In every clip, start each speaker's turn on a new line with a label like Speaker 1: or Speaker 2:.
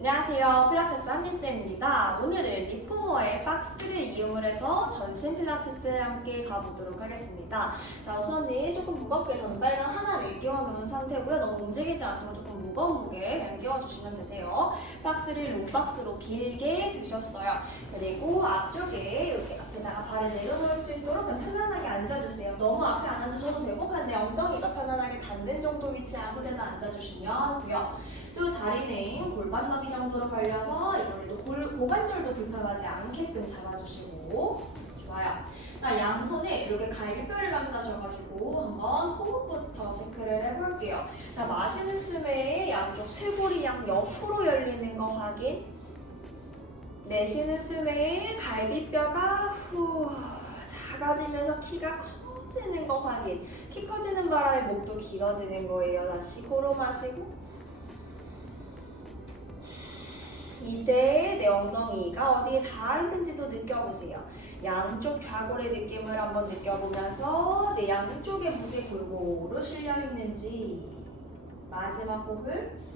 Speaker 1: 안녕하세요. 필라테스 한림쌤입니다. 오늘은 리포머의 박스를 이용을 해서 전신 필라테스를 함께 가보도록 하겠습니다. 자, 우선은 조금 무겁게 전발만 하나를 끼워놓은 상태고요. 너무 움직이지 않도록 조금 무거운 무게 끼워주시면 되세요. 박스를 롱박스로 길게 두셨어요. 그리고 앞쪽에 이렇게 앞에다가 발을 내려놓을 수 있도록 그냥 편안하게 앉아주세요. 너무 앞에 안 앉으셔도 되고 그냥 내 엉덩이가 편안하게 닿는 정도 위치 아무 데나 앉아주시면 돼요. 또 다리는 골반 너비 정도로 벌려서 이걸 또 골, 고관절도 불편하지 않게끔 잡아주시고 좋아요. 자 양손에 이렇게 갈비뼈를 감싸셔가지고 한번 호흡부터 체크를 해볼게요. 자 마시는 숨에 양쪽 쇄골이 양 옆으로 열리는 거 확인. 내쉬는 숨에 갈비뼈가 후 작아지면서 키가 커지는 거 확인. 키 커지는 바람에 목도 길어지는 거예요. 다시 코로 마시고. 이때 내 엉덩이가 어디에 닿아 있는지도 느껴보세요. 양쪽 좌골의 느낌을 한번 느껴보면서 내 양쪽에 무게 골고루 실려 있는지 마지막 호흡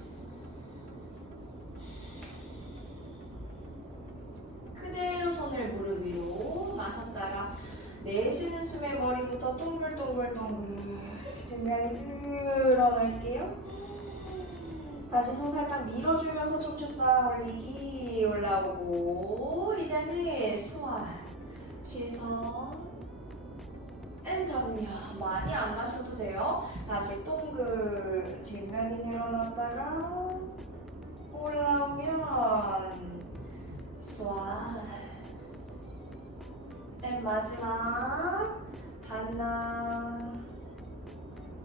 Speaker 1: 그대로 손을 무릎 위로 마셨다가 내쉬는 숨에 머리부터 동글동글 동글 뒷면이 늘어날게요. 다시 손 살짝 밀어주면서 척추 쌓아 올리기 올라오고 이제는 스완 앤 정면 많이 안 마셔도 돼요 다시 동글 뒷면이 늘어났다가 올라오면 앤 마지막. 하나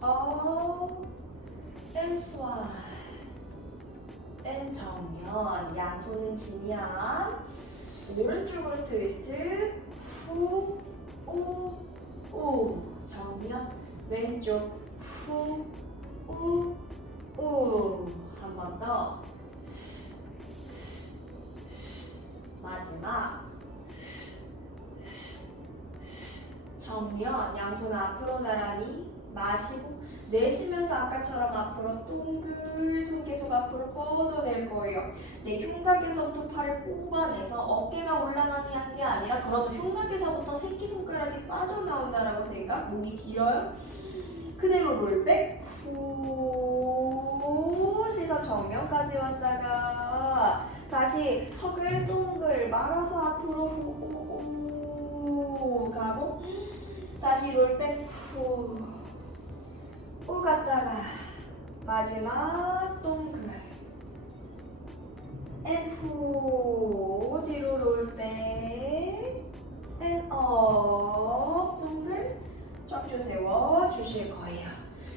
Speaker 1: 어앤 스완 앤 정면 양손은 진양 오른쪽으로 트위스트. 후우우. 정면 왼쪽. 후 정면 양손 앞으로 나란히 마시고 내쉬면서 아까처럼 앞으로 동글 손 계속 앞으로 뻗어낼 거예요. 내 흉곽에서부터 팔을 뽑아내서 어깨가 올라가는 게 아니라 그렇죠. 흉곽에서부터 새끼손가락이 빠져나온다라고 생각. 목이 길어요. 그대로 롤백 후 시선 정면까지 왔다가 다시 턱을 동글 말아서 앞으로 후 가고 다시 롤백 후오 갔다가 마지막 동글 앤후 뒤로 롤백 앤업 동글 척추 세워 주실 거예요.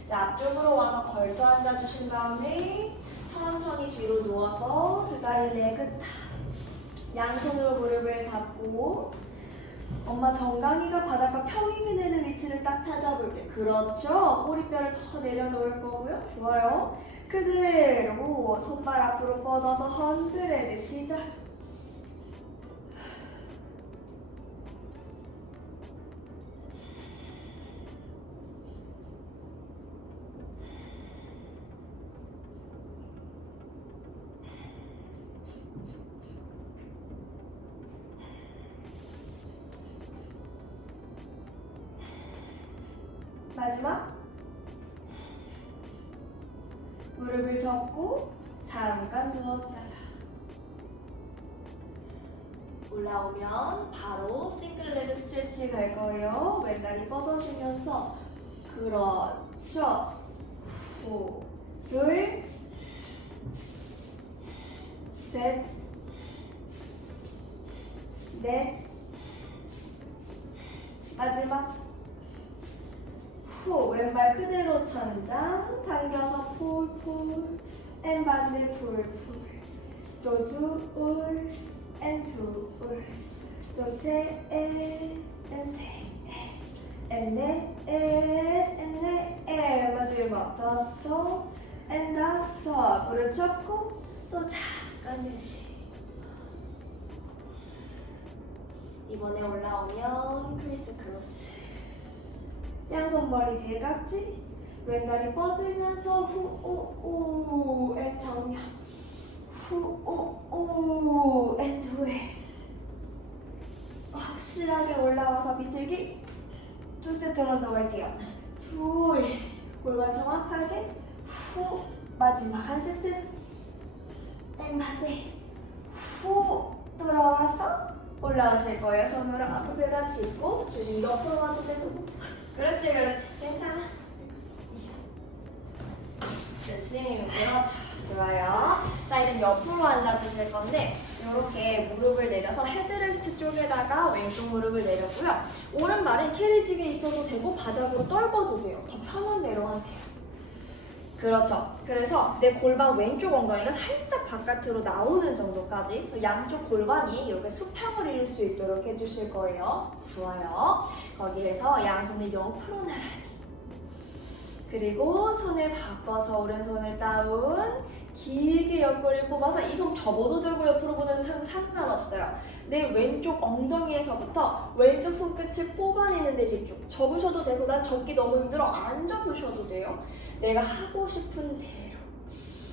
Speaker 1: 자 앞쪽으로 와서 걸터 앉아 주신 다음에 천천히 뒤로 누워서 두 다리 내긋다 양손으로 무릎을 잡고 엄마 정강이가 바닥과 평행이 되는 위치를 딱 찾아볼게. 그렇죠. 꼬리뼈를 더 내려놓을 거고요. 좋아요. 그대로 손발 앞으로 뻗어서 헌드레드 시작. 마지막 무릎을 접고 잠깐 누웠다가 올라오면 바로 싱글 레그 스트레치 갈 거예요. 왼다리 뻗어주면서 그렇죠. 후, 둘, 풀풀 앤 반대 풀풀 또두앤셋앤셋앤넷앤넷 마지막 다섯 앤 다섯 무릎 접고 또 잠깐 휴식. 이번에 올라오면 크리스 크로스. 양손 머리 대각지 왼다리 뻗으면서 후우우의 정면. 후, 오, 오, 앤 후에. 확실하게 올라와서 비틀기. 두 세트만 더 할게요. 둘, 골반 정확하게. 후, 마지막 한 세트. 앤반대. 후 돌아와서 올라오실 거예요. 손으로 앞에다 짚고 조심 옆으로 와도 되고. 그렇지 그렇지. 괜찮아 조심 그렇죠 좋아요 자 이제 옆으로 앉아주실 건데 이렇게 무릎을 내려서 헤드레스트 쪽에다가 왼쪽 무릎을 내렸고요 오른발은 캐리직에 있어도 되고 바닥으로 떨궈도 돼요 더 편한 대로 하세요 그렇죠. 그래서 내 골반 왼쪽 엉덩이가 살짝 바깥으로 나오는 정도까지 그래서 양쪽 골반이 이렇게 수평을 이룰 수 있도록 해주실 거예요. 좋아요. 거기에서 양손을 옆으로 나란히 그리고 손을 바꿔서 오른손을 다운 길게 옆구리를 뽑아서 이 손 접어도 되고 옆으로 보는 상 상관없어요. 내 왼쪽 엉덩이에서부터 왼쪽 손끝을 뽑아내는 데 집중. 접으셔도 되고 난 접기 너무 힘들어 안 접으셔도 돼요. 내가 하고 싶은 대로.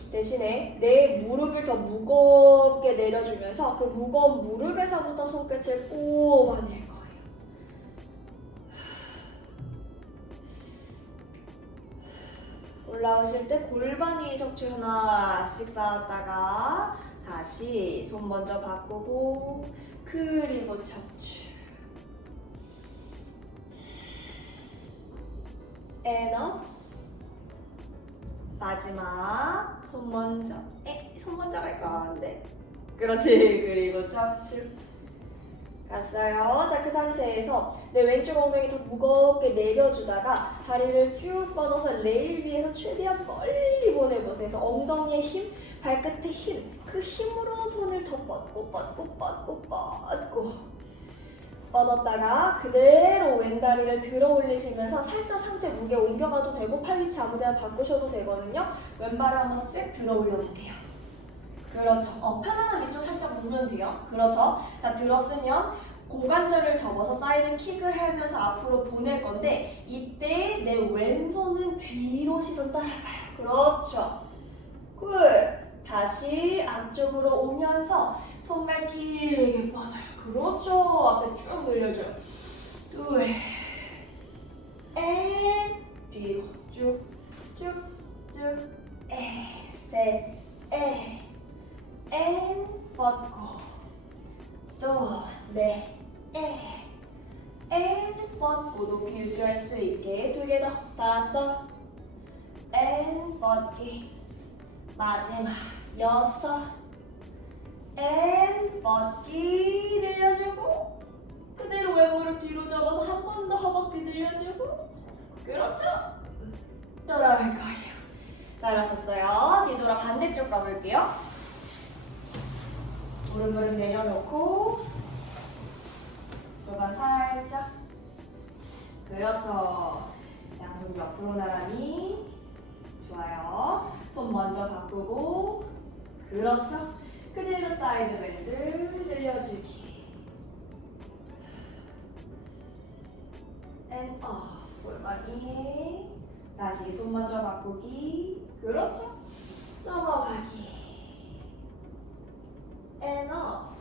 Speaker 1: 대신에 내 무릎을 더 무겁게 내려주면서 그 무거운 무릎에서부터 손끝을 뽑아낼 거 올라오실 때 골반 위에 척추 하나씩 쌓았다가 다시 손 먼저 바꾸고 그리고 척추 에너. 마지막 손 먼저. 에, 손 먼저 갈 건데. 그렇지. 그리고 척추 갔어요 자 그 상태에서 내 왼쪽 엉덩이 더 무겁게 내려주다가 다리를 쭉 뻗어서 레일 위에서 최대한 멀리 보내보세요 그래서 엉덩이에 힘 발끝에 힘그 힘으로 손을 더 뻗고 뻗고 뻗고 뻗고 뻗었다가 그대로 왼다리를 들어 올리시면서 살짝 상체 무게 옮겨가도 되고 팔 위치 아무데나 바꾸셔도 되거든요. 왼발을 한번 쓱 들어 올려볼게요. 그렇죠. 어, 편안한 미소 살짝 보면 돼요. 그렇죠. 자, 들었으면 고관절을 접어서 사이드 킥을 하면서 앞으로 보낼 건데 이때 내 왼손은 뒤로 시선 따라가요. 그렇죠. 굿. 다시 앞쪽으로 오면서 손발 길게 뻗어요. 그렇죠. 앞에 쭉 늘려줘요. 둘, 앤 뒤로 쭉, 쭉, 쭉, 에, 셋, 에, 앤 뻗고 또, 넷, 에, 앤 뻗고 높이 유지할 수 있게 두 개 더, 다섯, 앤 뻗기 마지막 여섯. 앤 뻗기 늘려주고 그대로 왼무릎 뒤로 접어서 한 번 더 허벅지 늘려주고. 그렇죠? 돌아올 거예요. 잘 하셨어요. 뒤돌아 반대쪽 가볼게요 무릎 내려놓고 골반 살짝. 그렇죠. 양손 옆으로 나란히. 좋아요. 손 먼저 바꾸고. 그렇죠. 그대로 사이드 밴드 늘려주기 앤 어, 골반 이해 다시 손 먼저 바꾸기. 그렇죠. 넘어가기 앤 업.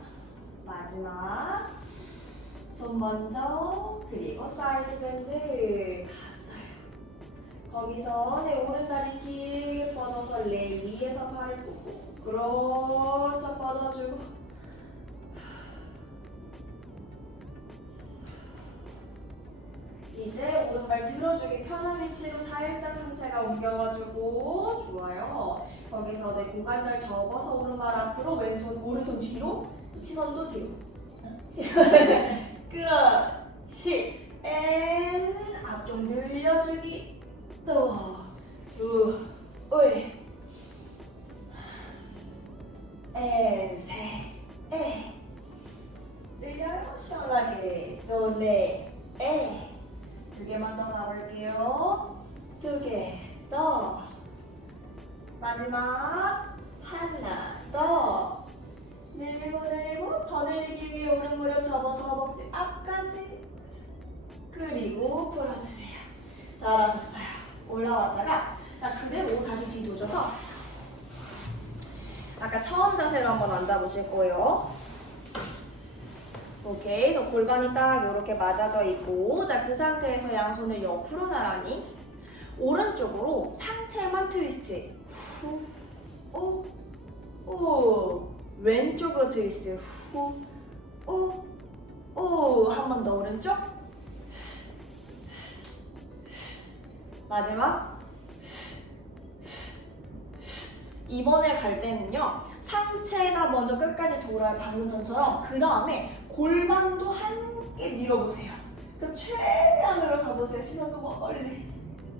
Speaker 1: 마지막. 손 먼저 그리고 사이드 밴드 갔어요. 거기서 내 오른다리 길게 뻗어서 레일 위에서 팔을 꽂고 그렇죠. 뻗어주고 오른발 들어주기 편한 위치로 살짝 상체가 옮겨가지고 좋아요. 거기서 내 고관절 접어서 오른발 앞으로 왼손 오른손 뒤로 시선도 뒤로. 시선 그렇지. 앤 앞쪽 늘려주기. 또두울 앤셋에. 늘려요? 시원하게. 또네에 두 개만 더 가볼게요. 두 개 더. 마지막. 하나 골반이 딱 이렇게 맞아져 있고, 자, 그 상태에서 양손을 옆으로 나란히 오른쪽으로 상체만 트위스트. 후, 오, 오. 왼쪽으로 트위스트. 후, 오, 오. 한 번 더 오른쪽. 마지막. 이번에 갈 때는요, 상체가 먼저 끝까지 돌아요. 방금 전처럼. 그 다음에 골반도 함께 밀어보세요. 그 최대한으로 가보세요. 시선도 멀리.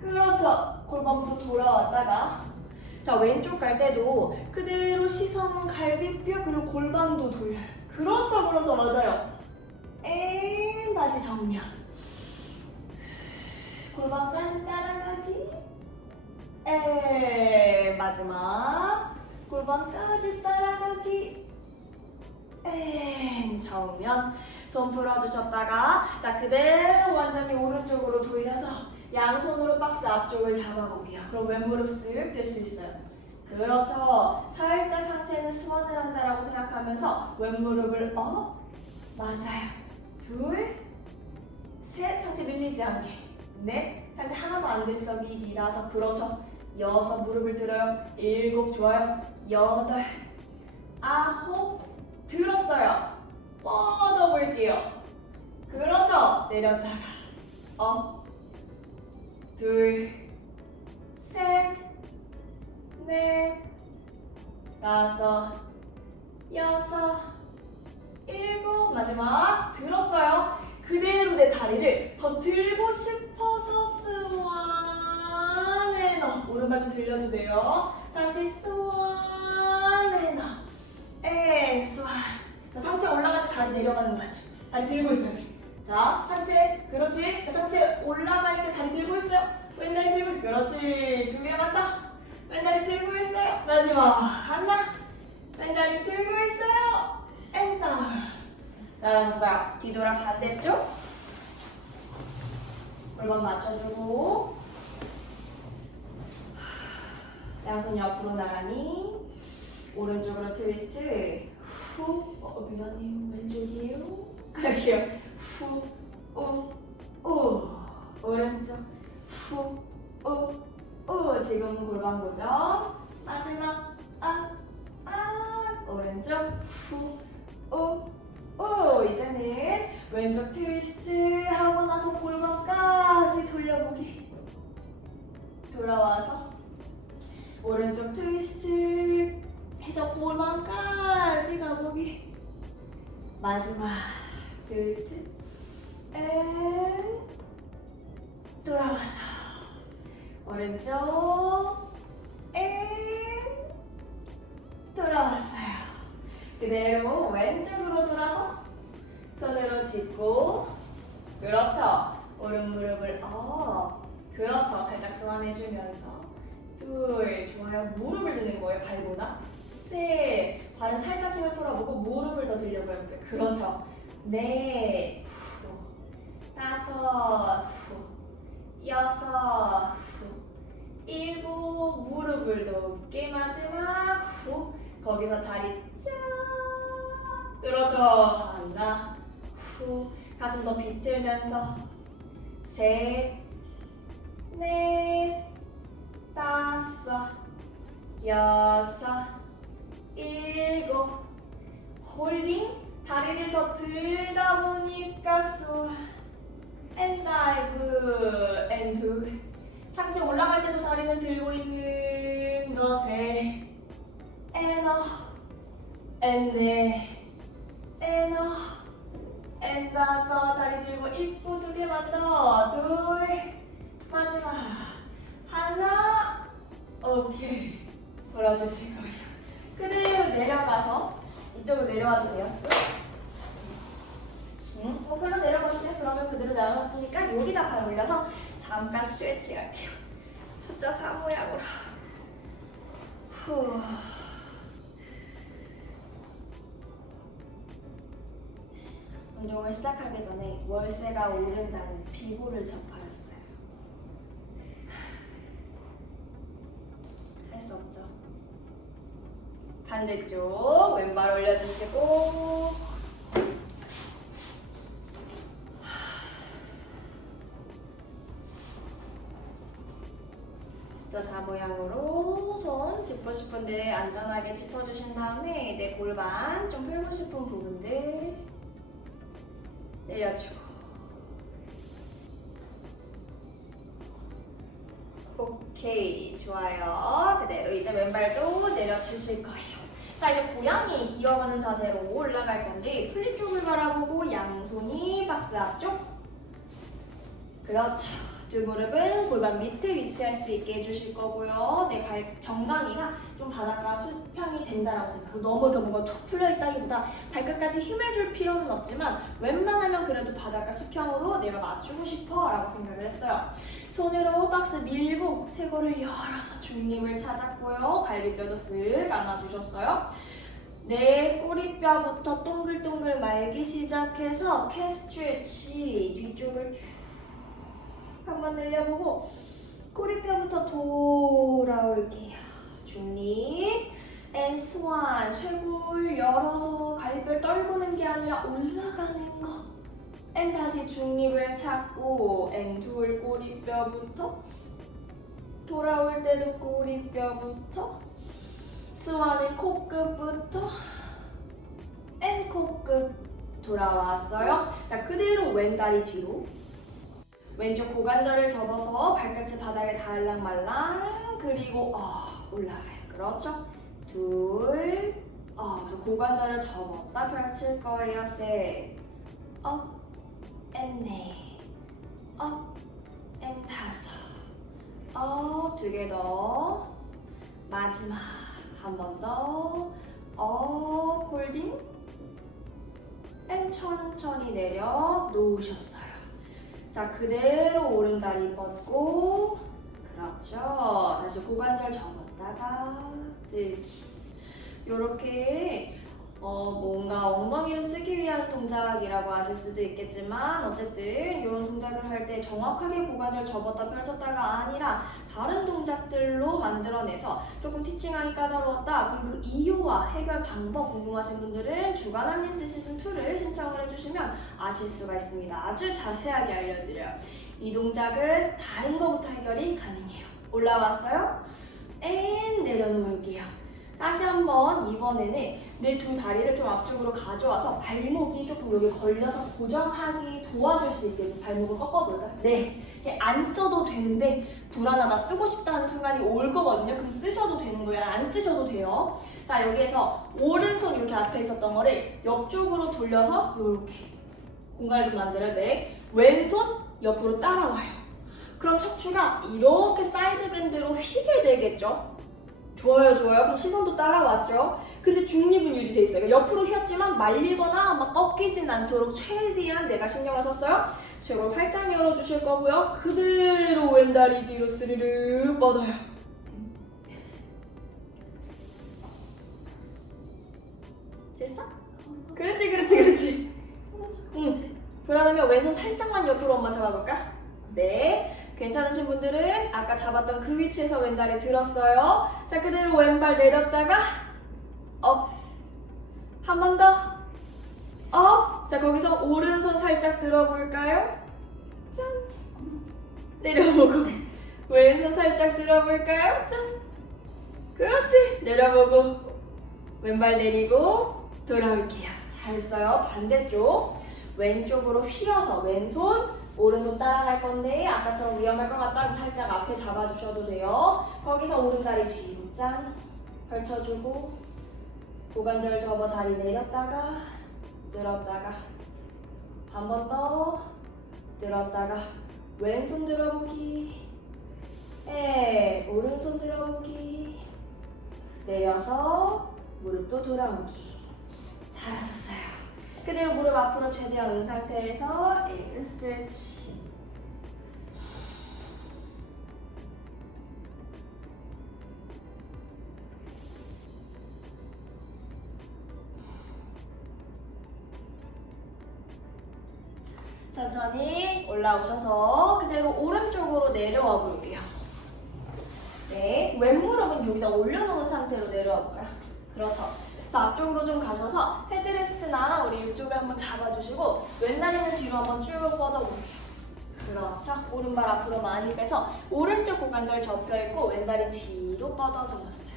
Speaker 1: 그렇죠. 골반부터 돌아왔다가. 자, 왼쪽 갈 때도 그대로 시선, 갈비뼈, 그리고 골반도 돌려요. 그렇죠, 그렇죠. 맞아요. 앤, 다시 정면. 골반까지 따라가기. 에 마지막. 골반까지 따라가기. 엔 정면. 손 풀어주셨다가 자 그대로 완전히 오른쪽으로 돌려서 양손으로 박스 앞쪽을 잡아보게요. 그럼 왼무릎 쓱 들 수 있어요. 그렇죠. 살짝 상체는 스완을 한다라고 생각하면서 왼무릎을 업 맞아요. 둘 셋. 상체 밀리지 않게. 넷. 상체 하나도 안 들썩이 밀어서 그렇죠 여섯 무릎을 들어요. 일곱 좋아요. 여덟 아홉 들었어요. 뻗어볼게요. 그렇죠. 내렸다가 업 둘, 셋, 넷, 다섯, 여섯, 일곱 마지막 들었어요. 그대로 내 다리를 더 들고 싶어서 스완 에 넣어 오른발도 들려도 돼요. 다시 스완에 넣어 앤 스완 자 상체 올라갈 때 다리 내려가는 거 아니야 다리 들고 있어야 돼. 자 상체 그렇지 자, 상체 올라갈 때 다리 들고 있어요. 왼다리 들고 있어 그렇지 두 개만 더 왼다리 들고 있어요. 마지막 하나 왼다리 들고 있어요. 앤 다운 잘하셨어요. 뒤돌아 반대쪽. 골반 맞춰주고. 양손 옆으로 나란히. 오른쪽으로 트위스트. 후. 어, 미안해요. 왼쪽이에요. 여기요. 후. 우. 우. 오른쪽. 후. 우. 우. 지금 골반 고정. 마지막. 아. 아. 오른쪽. 후. 우. 오 이제는 왼쪽 트위스트 하고 나서 골반까지 돌려보기 돌아와서 오른쪽 트위스트 해서 골반까지 가보기. 마지막 트위스트. 앤 돌아와서. 오른쪽 앤 돌아왔어요. 그대로 왼쪽으로 돌아서 손으로 짚고. 그렇죠. 오른 무릎을 업 그렇죠. 살짝 스완해주면서 둘 좋아요? 무릎을 드는 거예요 발보다? 셋 발은 살짝 힘을 풀어보고 무릎을 더 들려고 해볼게요. 그렇죠. 넷 후, 다섯 후, 여섯 후, 일곱 무릎을 높게 마지막 후 거기서 다리 쫙 그렇죠 하나 후 가슴 더 비틀면서 셋 넷 다섯 여섯 일곱. 홀딩? 다리를 더 들다 보니까 쏘앤 다이브 앤두 상체 올라갈 때도 다리는 들고 있는 것에. 에너 엔네 에너 엔 다섯. 다리 들고 입구 두 개만 더 둘. 마지막 하나 오케이. 돌아주실 거예요. 그대로 내려가서 이쪽으로 내려와도 돼요 쑥? 응? 목표로 내려가도 돼 그러면 그대로 내려갔으니까 여기다 발 올려서 잠깐 스트레칭 할게요. 숫자 4 모양으로. 후. 운동을 시작하기 전에 월세가 오른다는 비보를 접하였어요. 할 수 없죠. 반대쪽 왼발 올려주시고. 숫자 4 모양으로 손 짚고 싶은데 안전하게 짚어주신 다음에 내 골반 좀 풀고 싶은 부분들 내려주고. 오케이 좋아요. 그대로 이제 왼발도 내려주실 거예요 자 이제 고양이 기어가는 자세로 올라갈 건데 플리 쪽을 바라보고 양손이 박스 앞쪽. 그렇죠 두 무릎은 골반 밑에 위치할 수 있게 해주실 거고요 내발 정강이가 좀 바닥과 수평이 된다라고 생각하고 너무 이렇게 뭔가 툭 풀려있다기보다 발끝까지 힘을 줄 필요는 없지만 웬만하면 그래도 바닥과 수평으로 내가 맞추고 싶어 라고 생각을 했어요 손으로 박스 밀고 쇄골을 열어서 중림을 찾았고요. 갈비뼈도 쓱 안아주셨어요. 내 꼬리뼈부터 동글동글 말기 시작해서 캐스트레치 뒤쪽을 쭉 한번 늘려보고 꼬리뼈부터 돌아올게요. 중립 앤 스완 쇄골 열어서 갈비뼈를 떨구는 게 아니라 올라가는 거 앤 다시 중립을 찾고 앤 둘 꼬리뼈부터 돌아올 때도 꼬리뼈부터 스완은 코끝부터 앤 코끝 돌아왔어요. 자 그대로 왼다리 뒤로 왼쪽 고관절을 접어서 발끝이 바닥에 닿을랑 말랑 그리고 어, 올라가요. 그렇죠? 둘 어, 고관절을 접었다 펼칠 거예요. 셋 업, 앤 넷, 업, 앤 다섯, 업, 두 개 더, 마지막 한 번 더, 업, 홀딩, 앤 천천히 내려 놓으셨어요. 자, 그대로 오른다리 뻗고, 그렇죠. 다시 고관절 접었다가 들기. 요렇게 어, 뭔가 엉덩이를 쓰 기 위한 동작이라고 하실 수도 있겠지만 어쨌든 이런 동작을 할 때 정확하게 고관절 접었다 펼쳤다가 아니라 다른 동작들로 만들어내서 조금 티칭하기 까다로웠다. 그럼 그 이유와 해결 방법 궁금하신 분들은 주간 한린스 시즌2를 신청을 해주시면 아실 수가 있습니다. 아주 자세하게 알려드려요. 이 동작은 다른 거부터 해결이 가능해요. 올라왔어요? 앤 내려놓을게요 다시 한번 이번에는 내 두 다리를 좀 앞쪽으로 가져와서 발목이 조금 여기 걸려서 고정하기 도와줄 수 있게 좀 발목을 꺾어볼까요? 네. 안 써도 되는데 불안하다 쓰고 싶다 하는 순간이 올 거거든요. 그럼 쓰셔도 되는 거예요. 안 쓰셔도 돼요. 자 여기에서 오른손 이렇게 앞에 있었던 거를 옆쪽으로 돌려서 이렇게 공간을 좀 만들어야 돼. 왼손 옆으로 따라와요. 그럼 척추가 이렇게 사이드 밴드로 휘게 되겠죠? 좋아요, 좋아요. 그럼 시선도 따라왔죠? 근데 중립은 유지돼 있어요. 그러니까 옆으로 휘었지만 말리거나 막 꺾이진 않도록 최대한 내가 신경을 썼어요. 쇄골 활짝 열어주실 거고요. 그대로 왼다리 뒤로 스르르 뻗어요. 됐어? 그렇지, 그렇지, 그렇지. 응. 불안하면 왼손 살짝만 옆으로 엄마 잡아볼까? 네. 괜찮으신 분들은 아까 잡았던 그 위치에서 왼다리 들었어요. 자, 그대로 왼발 내렸다가 업. 한 번 더. 업. 자, 거기서 오른손 살짝 들어볼까요? 짠. 내려보고. 왼손 살짝 들어볼까요? 짠. 그렇지. 내려보고. 왼발 내리고 돌아올게요. 잘했어요. 반대쪽. 왼쪽으로 휘어서 왼손 오른손 따라갈 건데 아까처럼 위험할 것 같다면 살짝 앞에 잡아주셔도 돼요. 거기서 오른다리 뒤로 짠 펼쳐주고 고관절 접어 다리 내렸다가 들었다가 한 번더 들었다가 왼손 들어보기 에 오른손 들어보기 내려서 무릎도 돌아오기 잘하셨어요. 그대로 무릎 앞으로 최대한 은 상태에서 인 스트레치. 천천히 올라오셔서 그대로 오른쪽으로 내려와 볼게요. 네, 왼무릎은 여기다 올려놓은 상태로 내려와 볼까요? 그렇죠. 자, 앞쪽으로 좀 가셔서 헤드레스트나 우리 이쪽을 한번 잡아주시고 왼다리는 뒤로 한번 쭉 뻗어볼게요. 그렇죠. 오른발 앞으로 많이 빼서 오른쪽 고관절 접혀 있고 왼다리 뒤로 뻗어져 놨어요.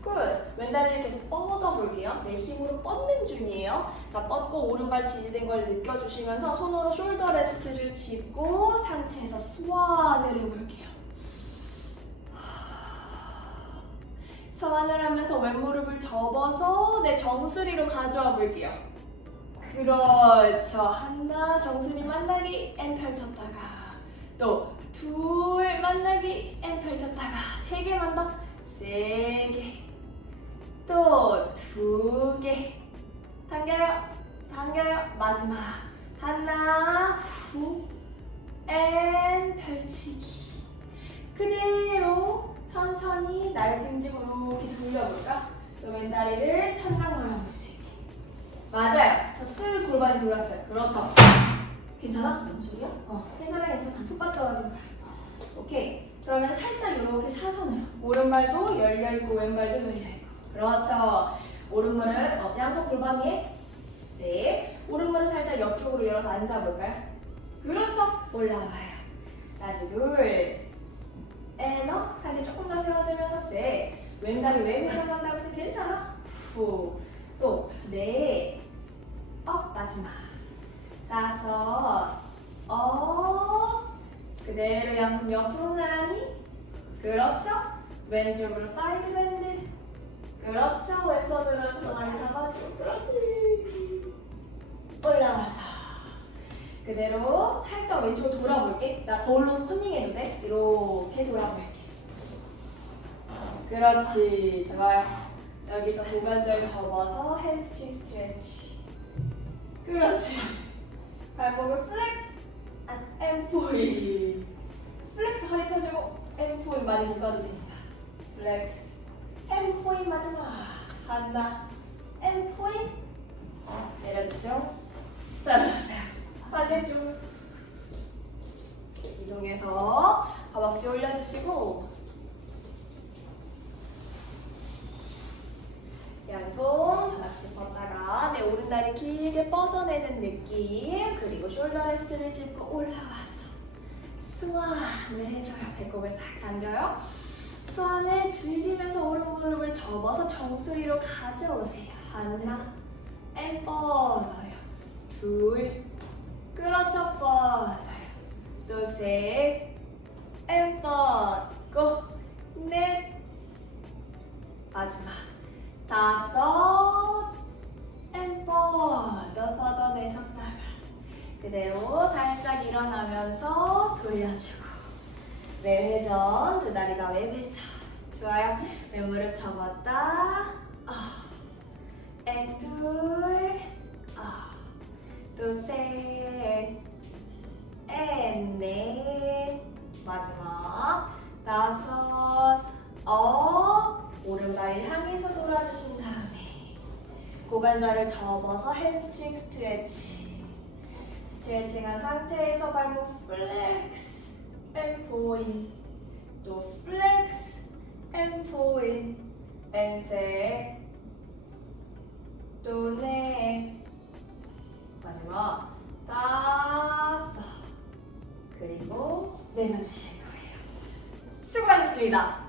Speaker 1: 굿. 왼다리를 계속 뻗어볼게요. 내 힘으로 뻗는 중이에요. 자, 뻗고 오른발 지지된 걸 느껴주시면서 손으로 숄더 레스트를 짚고 상체에서 스완을 해볼게요. 스완을 하면서 왼무릎을 접어서 내 정수리로 가져와 볼게요. 그렇죠. 하나 정수리 만나기 앤 펼쳤다가 또 둘 만나기 앤 펼쳤다가 세 개만 더 세 개. 또 두 개. 당겨요. 당겨요. 마지막. 하나 후 앤 펼치기. 그대로 천천히 날 등짐으로 이렇게 돌려볼까? 또 왼다리를 천장만 볼수 있게. 맞아요. 쓱 골반이 돌았어요. 그렇죠. 괜찮아? 뭔 소리야? 어, 괜찮아, 괜찮아. 푹 떨어진 거야. 오케이. 그러면 살짝 이렇게 사선으로. 오른발도 열려있고, 왼발도 열려있고. 그렇죠. 오른무릎, 어, 양쪽 골반 위에. 네. 오른무릎 살짝 옆쪽으로 열어서 앉아볼까요? 그렇죠. 올라와요. 다시 둘. 에너. 살짝 조금 더 세워주면서 세. 왼다리 왼손 한다고 해서 괜찮아? 후. 또, 네. 업, 마지막. 다섯. 어. 그대로 양손 옆으로 나란히. 그렇죠. 왼쪽으로 사이드 밴드. 그렇죠. 왼손으로 종아리 잡아주고. 그렇지. 올라와서. 그대로 살짝 왼쪽으로 돌아볼게. 나 거울로 컨닝해도 돼? 이렇게 돌아볼게. 그렇지. 좋아요. 여기서 고관절 접어서 햄스트링 스트레치. 그렇지. 발목을 플렉스, 안, 엠포인. 플렉스 허리 펴주고 엠포인 많이 묶어도 됩니다. 플렉스, 엠포인 마지막. 하나, 엠포인. 내려주세요. 잘하셨어요. 반대쪽. 이동해서 허벅지 올려주시고. 양손 바닥씩 뻗다가 내 오른다리 길게 뻗어내는 느낌. 그리고 숄더 레스트를 짚고 올라와서 스완을 해줘요. 배꼽을 싹 당겨요. 스완을 즐기면서 오른 무릎을 접어서 정수리로 가져오세요. 하나 앤 뻗어요. 둘 그렇죠 뻗어요 또셋앤 뻗고 넷 마지막 다섯 앤 뻗어 뻗어내셨다가 그대로 살짝 일어나면서 돌려주고 외회전 두 다리 다 외회전 좋아요 왼무릎 접었다 아, 앤둘 아, 앤 넷 마지막. 다섯 어 오른발 향해서 돌아주신 다음에 고관절을 접어서 햄스트링 스트레치. 스트레칭한 상태에서 발목 플렉스 앤 포인. 또 플렉스 앤 포인. 앤셋. 또넷. 마지막. 다섯 그리고 내려주실 거예요. 수고하셨습니다